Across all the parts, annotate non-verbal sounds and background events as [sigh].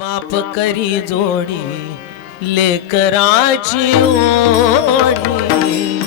बाप करी जोडी लेकराची ओढी.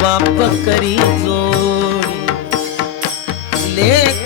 बाप करी जोडी लेक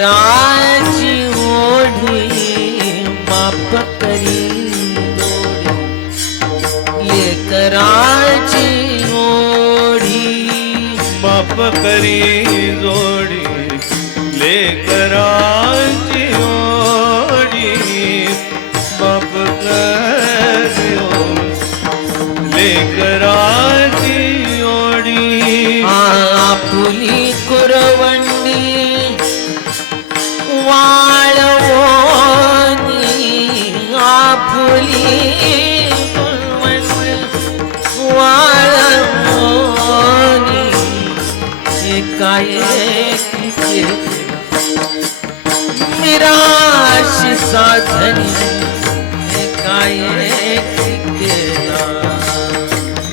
कराची ओढी माप करी लेकराची ओढी. माप करी जोडी लेकराची गाये। मिराशी साधनी गाये। केला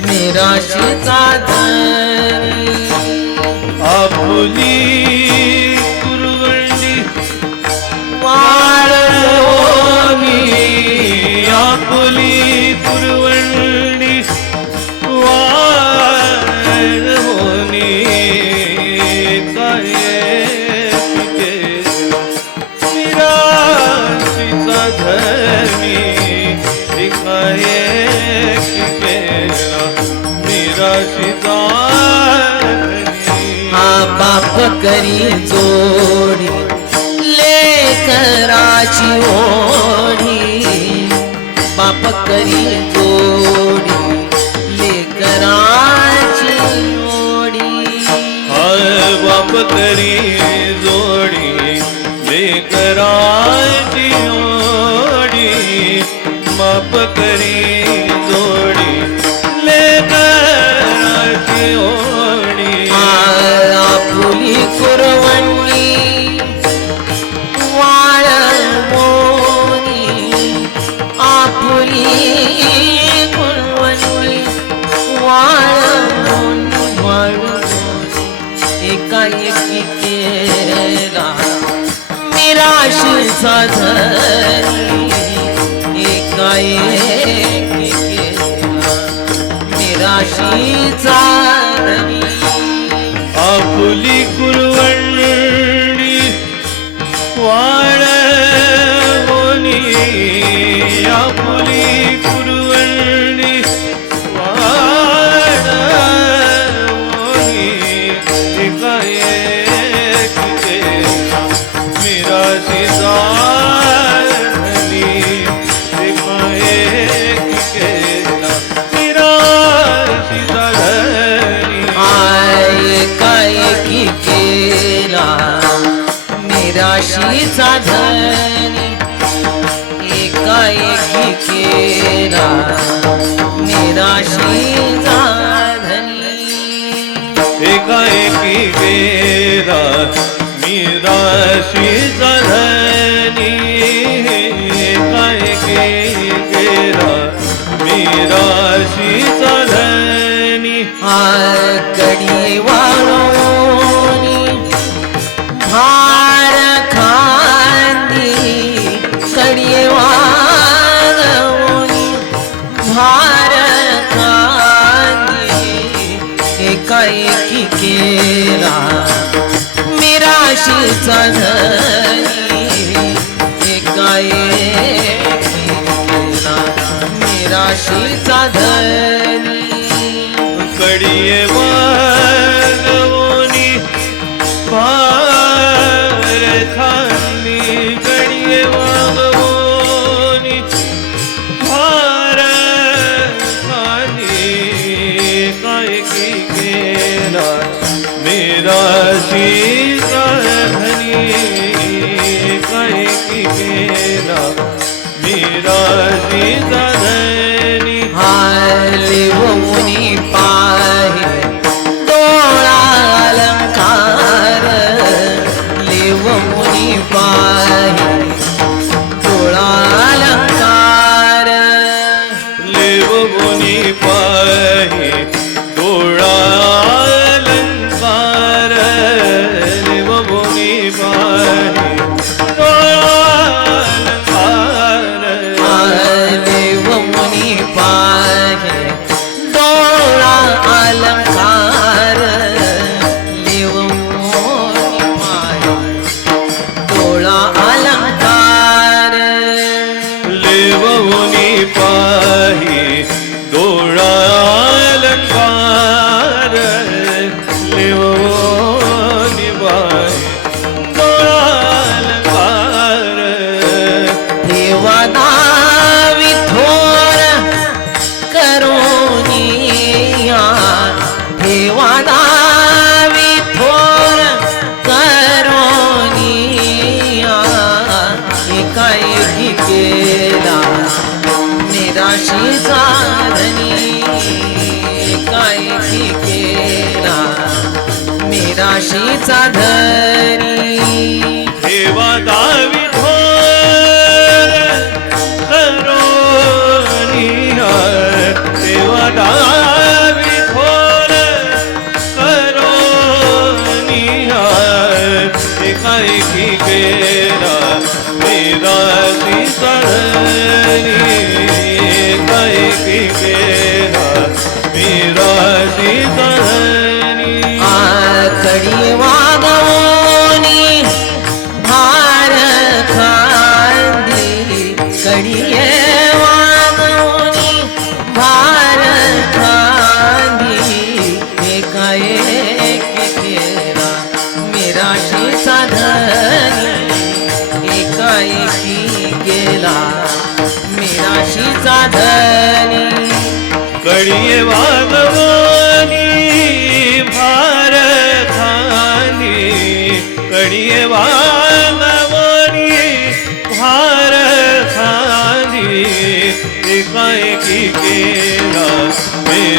मिराशी बाप करी जोडी लेकराची ओढी. बाप करी जोडी लेकराची ओढी. बाप करी जोडी लेकराची ओढी. बाप करी Xa मेरा निराशी जहनी कहे तेरा निराशी साधन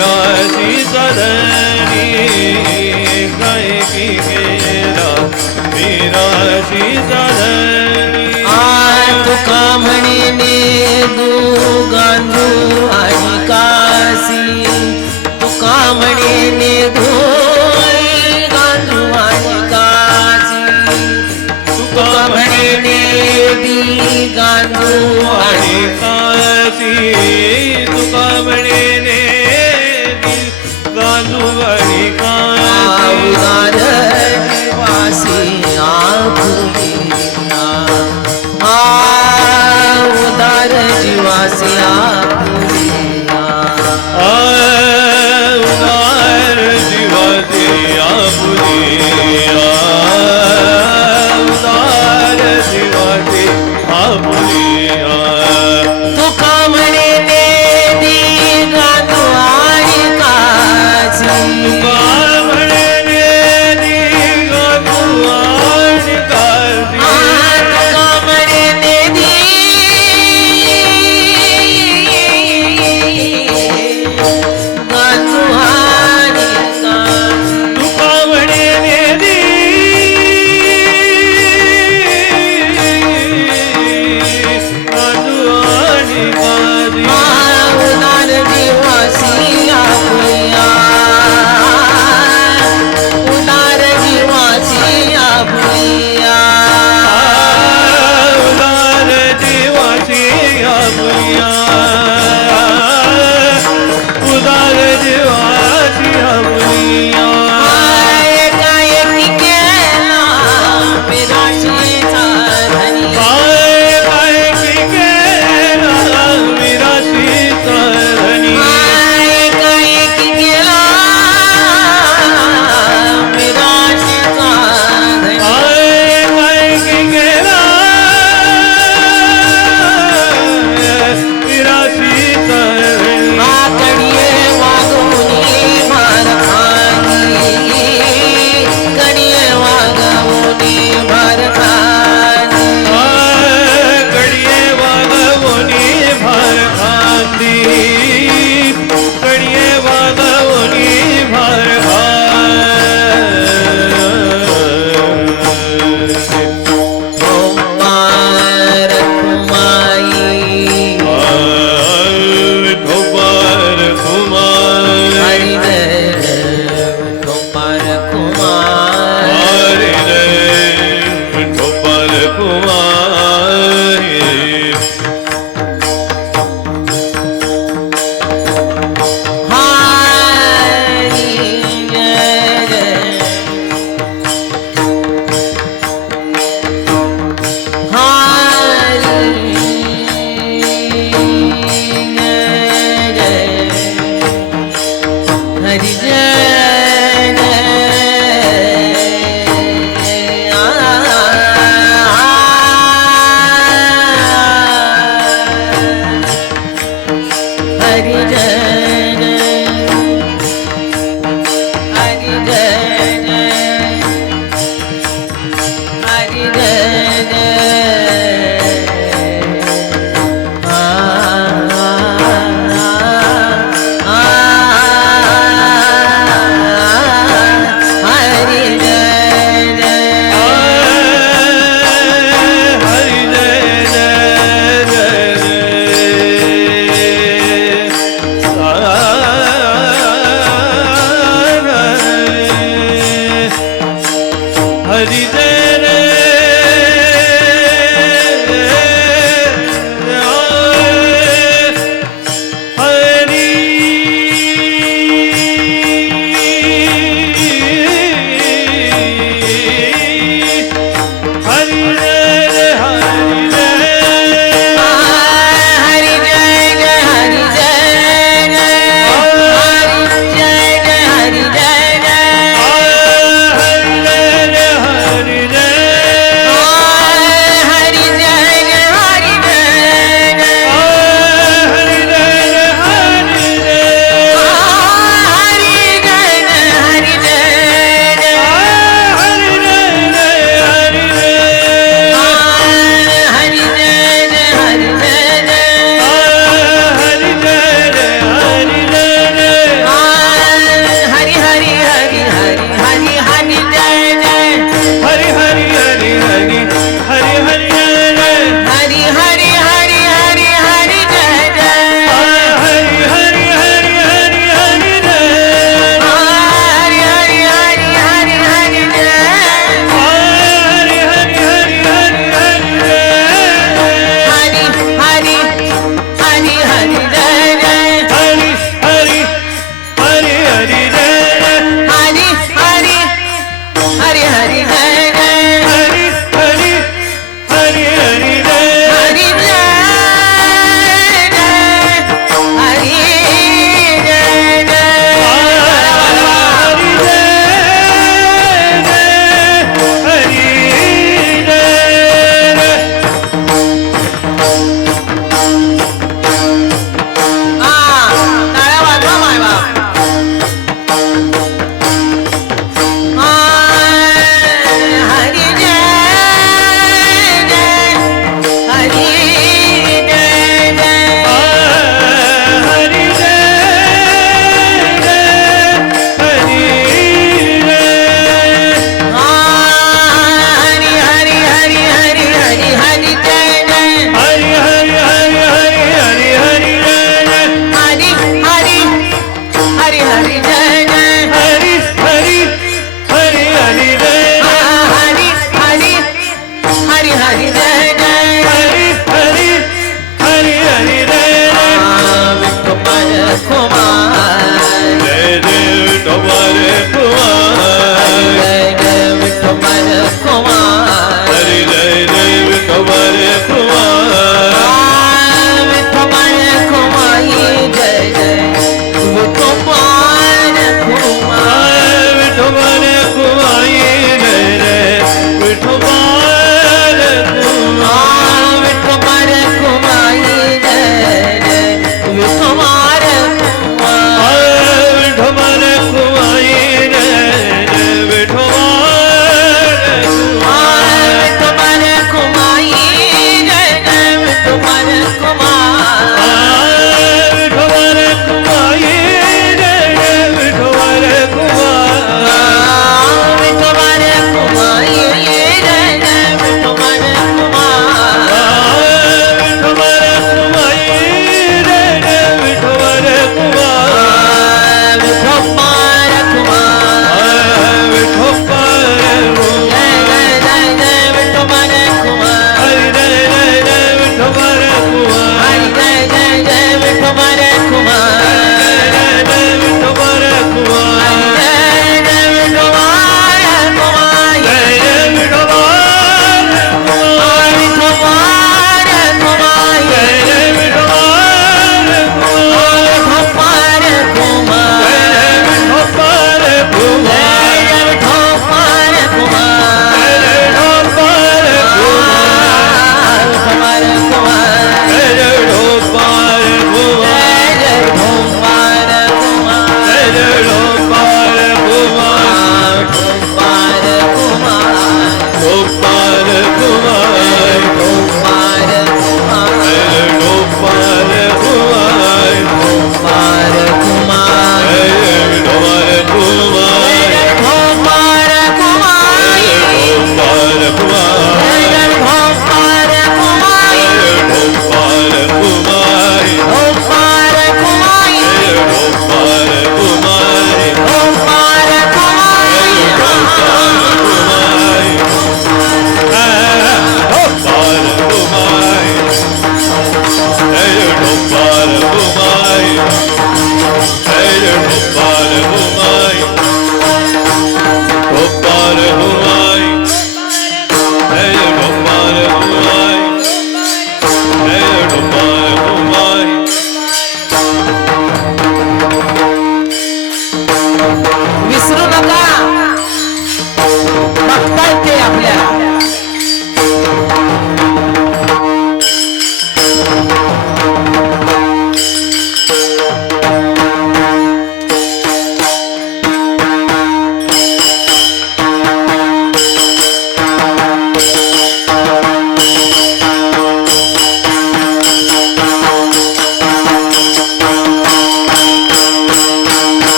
राशी सदनी गायकी केला मी राशी सदनी आ तुका म्हणीने Nadia.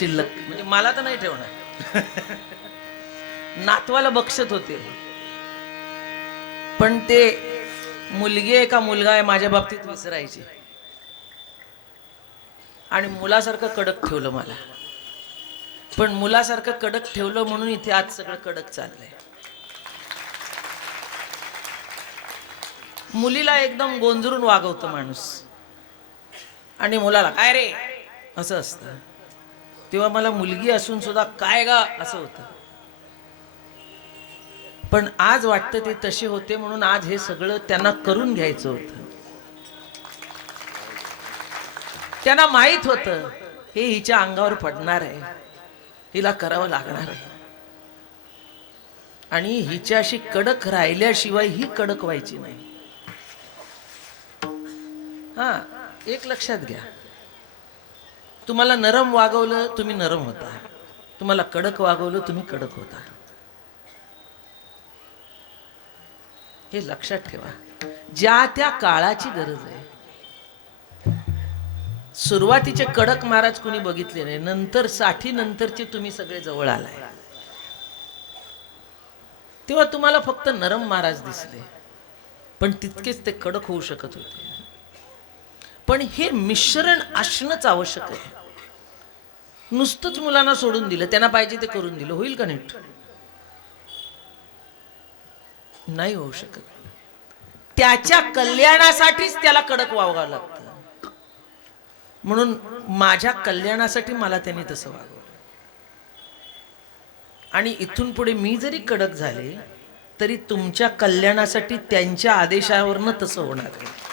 शिल्लक. म्हणजे मला तर नाही ठेवणार. [laughs] नातवाला बक्षत होते. पण ते मुलगी आहे का मुलगा आहे माझ्या बाबतीत विसरायचे. आणि मुलासारखं कडक ठेवलं मला. पण मुलासारखं कडक ठेवलं म्हणून इथे आज सगळं कडक चाललंय. मुलीला एकदम गोंजरून वागवतो माणूस. आणि मुलाला काय रे असं असतं. तेव्हा मला मुलगी असून सुद्धा काय गा असं होतं. पण आज वाटतं ते तसे होते म्हणून आज हे सगळं त्यांना करून घ्यायचं होतं. त्यांना माहीत होतं हे हिच्या अंगावर पडणार आहे. हिला करावं लागणार आहे. आणि हिच्याशी कडक राहिल्याशिवाय ही कडक व्हायची नाही. हा एक लक्षात घ्या. तुम्हाला नरम वागवलं तुम्ही नरम होता. तुम्हाला कडक वागवलं तुम्ही कडक होता. हे लक्षात ठेवा. ज्या त्या काळाची गरज आहे. सुरुवातीचे कडक महाराज कुणी बघितले नाही नंतर साठी नंतरचे तुम्ही सगळे जवळ आलाय. तेव्हा तुम्हाला फक्त नरम महाराज दिसले. पण तितकेच ते कडक होऊ शकत होते. पण हे मिश्रण असणंच आवश्यक आहे. नुसतंच मुलांना सोडून दिलं त्यांना पाहिजे ते करून दिलं होईल का नीट? नाही होऊ शकत. त्याच्या कल्याणासाठीच त्याला कडक वागावं लागतं. म्हणून माझ्या कल्याणासाठी मला त्यांनी तसं वागवलं. आणि इथून पुढे मी जरी कडक झाले तरी तुमच्या कल्याणासाठी त्यांच्या आदेशावरनं तसं होणार आहे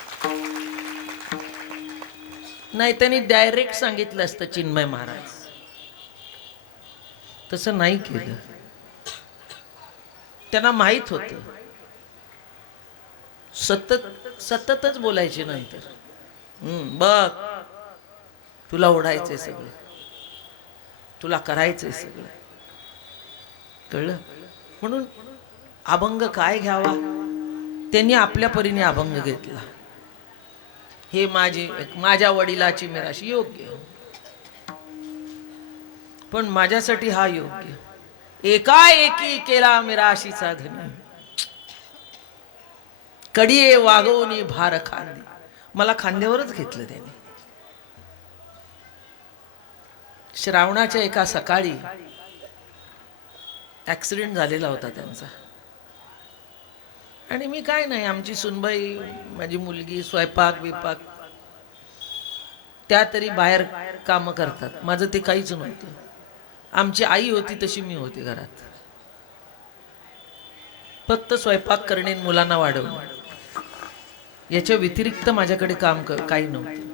नाही त्यांनी डायरेक्ट सांगितलं असतं चिन्मय महाराज. तसं नाही केलं. त्यांना माहीत होत. सतत सततच बोलायचे नंतर. हम्म, बघ. तुला ओढायचंय सगळं. तुला करायचंय सगळं. कळलं? म्हणून अभंग काय घ्यावा? त्यांनी आपल्या परीने अभंग घेतला. हे माझे माझ्या वडिलाची मिराशी योग्य पण माझ्यासाठी हा योग्य एकाएकी केला मिराशीचा धनी. कडिये वागवणी भार खांदे. मला खांद्यावरच घेतलं त्याने. श्रावणाच्या एका सकाळी ऍक्सिडेंट झालेला होता त्यांचा. आणि मी काय नाही आमची सुनबाई माझी मुलगी स्वयंपाक बिपाक त्या तरी बाहेर कामं करतात. माझं ते काहीच नव्हतं. आमची आई होती तशी मी होती घरात. फक्त स्वयंपाक करणे मुलांना वाढवणे. याच्या व्यतिरिक्त माझ्याकडे काम काही नव्हतं.